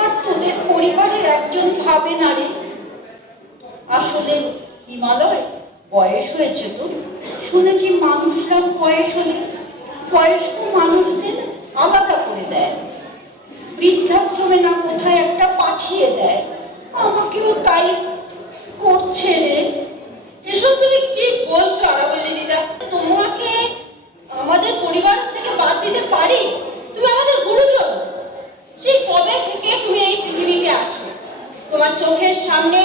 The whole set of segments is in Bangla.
আর তোদের পরিবারের একজন ভাবে না রে। আসলে হিমালয়, বয়স হয়েছে তো, শুনেছি মানুষরা বয়স হলে বয়স্ক মানুষদের আলাদা করে দেয়, বৃদ্ধাশ্রমে না কোথায় একটা পাঠিয়ে দেয়। আমাকেও তাই করছে রে। এসব তুমি কি বলছো আরাবল্লী দিদা? তোমাকে আমাদের পরিবার থেকে বাদ দিতে পারি? তুমি আমাদের গুরুজন। সেই কবে থেকে তুমি এই পৃথিবীতে আছো। তোমার চোখের সামনে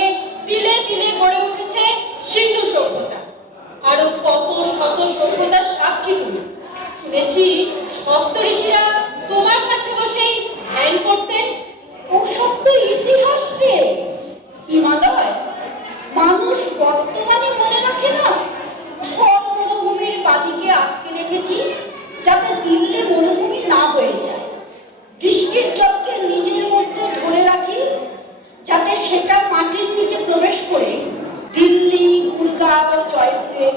তিলে তিলে গড়ে উঠেছে সিন্ধু সভ্যতা, আরো কত শত সভ্যতার সাক্ষী তুমি। শুনেছি সপ্তঋষিরা তোমার কাছে বসেই ধ্যান করতেন। ওসব তো ইতিহাস রে হিমালয়, মানুষ বর্তমানে মনে রাখে না। থর মরুভূমির বাদিকে আটকে রেখেছি যাতে দিল্লি মরুভূমি না হয়ে যায়। বৃষ্টির জলকে নিজের মধ্যে ধরে রাখি যাতে সেটা মাটির নিচে প্রবেশ করে দিল্লি, গুরগাঁও, জয়পুরে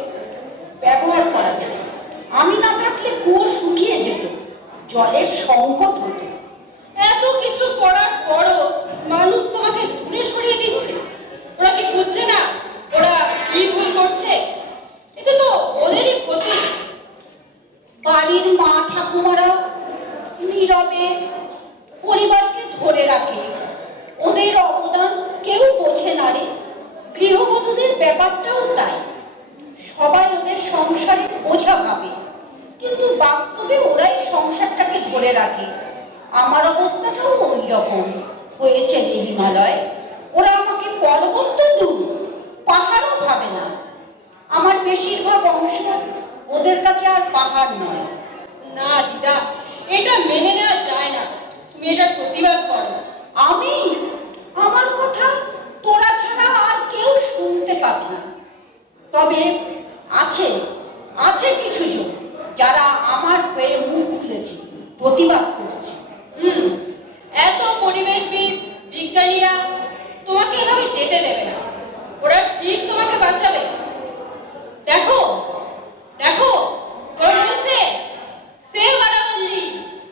ব্যবহার করা যায়। আমি না থাকলে কুয়ো শুকিয়ে যেত, জলের সংকট হতো। এত কিছু করার পরও মানুষ তোমাকে দূরে সরিয়ে দিচ্ছে। ওরা কি বুঝছে না ওরা কি ভুল করছে? এটা তো ওদেরই ক্ষতি। বাড়ির মা ঠাকুমারা নীরবে পরিবারকে ধরে রাখে, ওদের অবদান কেউ বোঝে না রে। গৃহবধূদের ব্যাপারটাও তাই, সবাই ওদের সংসারের বোঝা ভাবে, কিন্তু বাস্তবে ওরাই সংসারটাকে ধরে রাখে। আমার অবস্থাটাও ওই রকম হয়েছে রে হিমালয়। ওরা আমাকে পর্বত তো দূর, পাহাড়ও ভাবে না। আমার বেশিরভাগ অংশ ওদের কাছে আর পাহাড় নয়। না দিদা, এটা মেনে নেওয়া যায় না। তুমি এটার প্রতিবাদ করো। আমি, আমার কথা তোরা ছাড়া আর কেউ শুনতে পাবে না। তবে আছে আছে কিছু জন যারা আমার হয়ে মুখ খুলেছে, প্রতিবাদ করছে। এত পরিবেশবিদ, বিজ্ঞানীরা তোমাকে এভাবে যেতে দেবে না। ওরা ঠিক তোমাকে বাঁচাবে। দেখো দেখো, ওরা বলছে সেভ আরাবল্লী,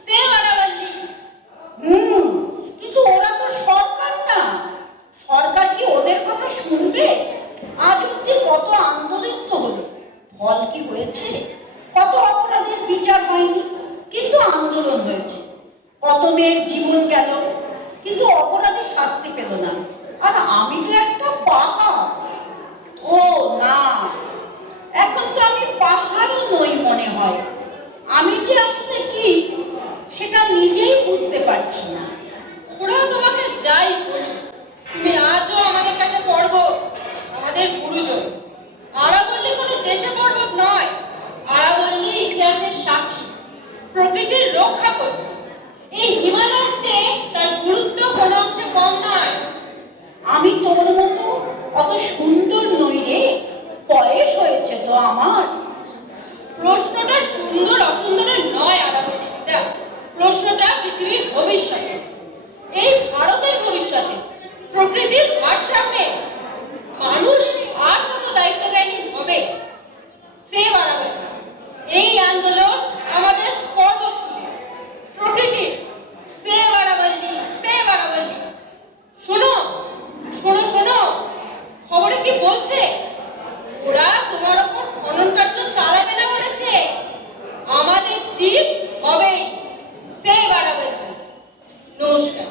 সেভ আরাবল্লী। কিন্তু ওরা তো সরকার না, সরকার কি ওদের কথা শুনবে? আজ অব্দি কত আন্দোলন তো হলো, ফল কি হয়েছে? কত অপরাধের বিচার হয়নি কিন্তু আন্দোলন হয়েছে, কত মেয়ের জীবন গেল কিন্তু অপরাধী শাস্তি পেল না। আর আমি তো একটা পাহাড়। ও না, এখন তো আমি পাহাড়ও নই মনে হয়। আমি যে আসলে কি সেটা নিজেই বুঝতে পারছি না। ওরা তোমাকে যাই বলুক, তুমি আজও আমাদের কাছে পর্বত, আমাদের গুরুজন। আরাবল্লী কোনো যেসে পর্বত নয়, আরাবল্লী ইতিহাসের সাক্ষী, প্রকৃতির রক্ষা করছে। এই হিমালয়ের চেয়ে তার গুরুত্ব কোনো অংশে কম নয়। আমি তোর মতো অত সুন্দর নই রে, বয়স হয়েছে তো আমার। প্রশ্নটা সুন্দর অসুন্দরের নয় আরাবল্লী দিদা, প্রশ্নটা পৃথিবীর ভবিষ্যতে, এই ভারতের ভবিষ্যতে, প্রকৃতির ভারসাম্যে। মানুষ আর কত দায়িত্বজ্ঞানী হবে? সেভ আরাবল্লী, এই আন্দোলন আমাদের পর্বত খুলে প্রকৃতির। Save আরাবল্লী, save আরাবল্লী। শোনো শোনো শোনো, খবরে কি বলছে? ওরা তোমার ওপর খনন কার্য চালাবে না বলেছে। আমাদের জিত হবেই। সেভ আরাবল্লী। নমস্কার।